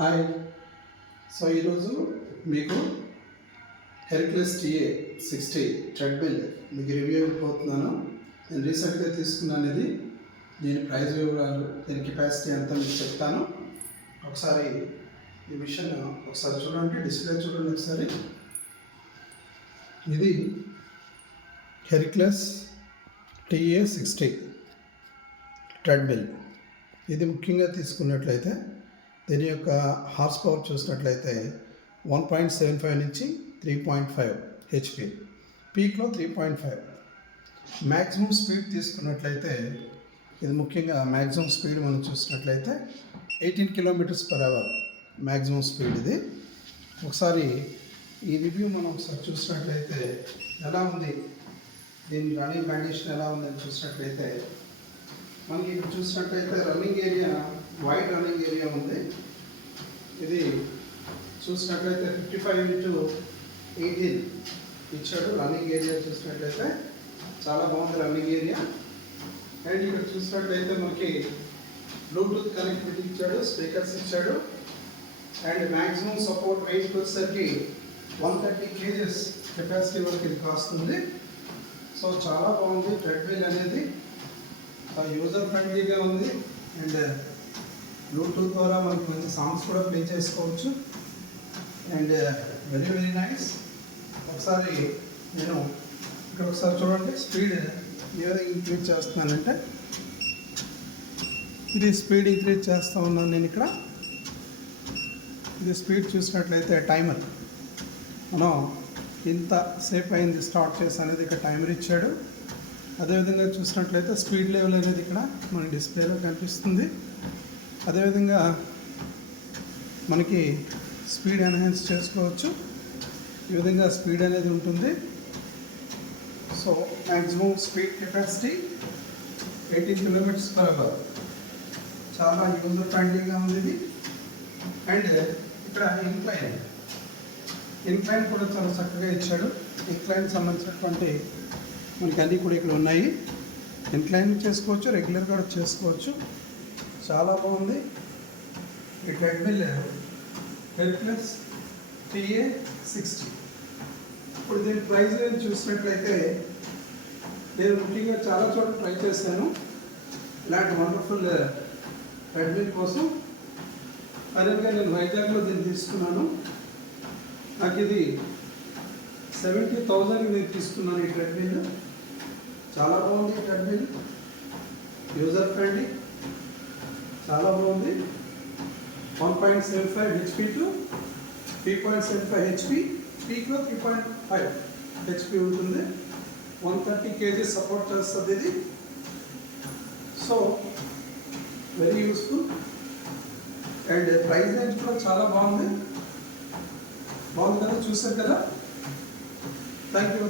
Hi. So ఈరోజు మీకు Hercules TA sixty treadmill మీకు రివ్యూ ఇవ్వబోతున్నాను నేను రీసెంట్గా తీసుకున్నాను ఇది దీని ప్రైజ్ వివరాలు దీని కెపాసిటీ ఎంత మీకు చెప్తాను. ఒకసారి ఈ మిషన్ ఒకసారి చూడండి డిస్ప్లే చూడండి ఒకసారి. ఇది హెర్క్లెస్ టీఏ సిక్స్టీ ట్రెడ్మిల్. ఇది ముఖ్యంగా తీసుకున్నట్లయితే దీని యొక్క హార్స్ పవర్ చూసినట్లయితే వన్ పాయింట్ సెవెన్ ఫైవ్ నుంచి three point five HP పీక్లో three point five. Maximum speed తీసుకున్నట్లయితే ఇది ముఖ్యంగా మ్యాక్సిమం స్పీడ్ మనం చూసినట్లయితే eighteen kilometres per hour maximum speed ఇది. ఒకసారి ఈ రివ్యూ మనం ఒకసారి చూసినట్లయితే ఎలా ఉంది? దీని రన్నింగ్ కండిషన్ ఎలా ఉందని చూసినట్లయితే మనకి ఇక్కడ చూసినట్లయితే running area wide running area ఉంది. ఇది చూసినట్లయితే ఫిఫ్టీ ఫైవ్ ఇంటూ ఎయిటీన్ ఇచ్చాడు. రన్నింగ్ ఏరియా చూసినట్లయితే చాలా బాగుంది రన్నింగ్ ఏరియా అండ్ ఇక్కడ చూసినట్లయితే మనకి బ్లూటూత్ కనెక్టివిటీ ఇచ్చాడు స్పీకర్స్ ఇచ్చాడు. అండ్ మ్యాక్సిమం సపోర్ట్ వెయిట్ వచ్చేసరికి వన్ థర్టీ కేజెస్ కెపాసిటీ వరకు ఇది కాస్తుంది. సో చాలా బాగుంది. ట్రెడ్మిల్ అనేది యూజర్ ఫ్రెండ్లీగా ఉంది. అండ్ బ్లూటూత్ ద్వారా మనకు మంచి సాంగ్స్ కూడా ప్లే చేసుకోవచ్చు. అండ్ వెరీ వెరీ నైస్ ఒకసారి నేను ఇక్కడ ఒకసారి చూడండి. స్పీడ్ ఏ ఇంక్రీజ్ చేస్తున్నానంటే ఇది స్పీడ్ ఇంక్రీజ్ చేస్తూ ఉన్నాను నేను ఇక్కడ. ఇది స్పీడ్ చూసినట్లయితే టైమర్ మనం ఇంత సేపు అయింది స్టార్ట్ చేసి అనేది ఇక్కడ టైమర్ ఇచ్చాడు. అదేవిధంగా చూసినట్లయితే స్పీడ్ లెవెల్ అనేది ఇక్కడ మన డిస్ప్లేలో కనిపిస్తుంది. అదేవిధంగా మనకి స్పీడ్ ఎన్హాన్స్ చేసుకోవచ్చు. ఈ విధంగా స్పీడ్ అనేది ఉంటుంది. So maximum speed capacity eighteen kilometres per hour చాలా యూజర్ ఫ్రెండ్లీగా ఉంది ఇది అండ్ ఇక్కడ ఇన్క్లైన్ ఇన్క్లైన్ కూడా చాలా చక్కగా ఇచ్చాడు. ఇన్క్లైన్ సంబంధించినటువంటి మనకి అన్నీ కూడా ఇక్కడ ఉన్నాయి. ఇన్క్లైన్ చేసుకోవచ్చు రెగ్యులర్గా కూడా చేసుకోవచ్చు. చాలా బాగుంది. ఈ ట్రెడ్మిల్ హెల్ప్లెస్ టీఏ సిక్స్టీ. ఇప్పుడు దీని ప్రైస్ నేను చూసినట్లయితే నేను ముఖ్యంగా చాలా చోట్ల ట్రై చేశాను. ఇలాంటి వండర్ఫుల్ ట్రెడ్మిల్ కోసం. అదేవిధంగా నేను వైజాగ్లో దీన్ని తీసుకున్నాను. నాకు ఇది సెవెంటీ థౌజండ్కి నేను తీసుకున్నాను ఈ ట్రెడ్మిల్. చాలా బాగుంది ఈ ట్రెడ్మిల్. User friendly. చాలా బాగుంది. One point seven five HP to three point seven five HP పీక్లో three point five HP ఉంటుంది. వన్ థర్టీ కేజీ సపోర్ట్ చేస్తుంది ఇది. So very useful. And price range కూడా చాలా బాగుంది. బాగుంది కదా చూసారు కదా? Thank you.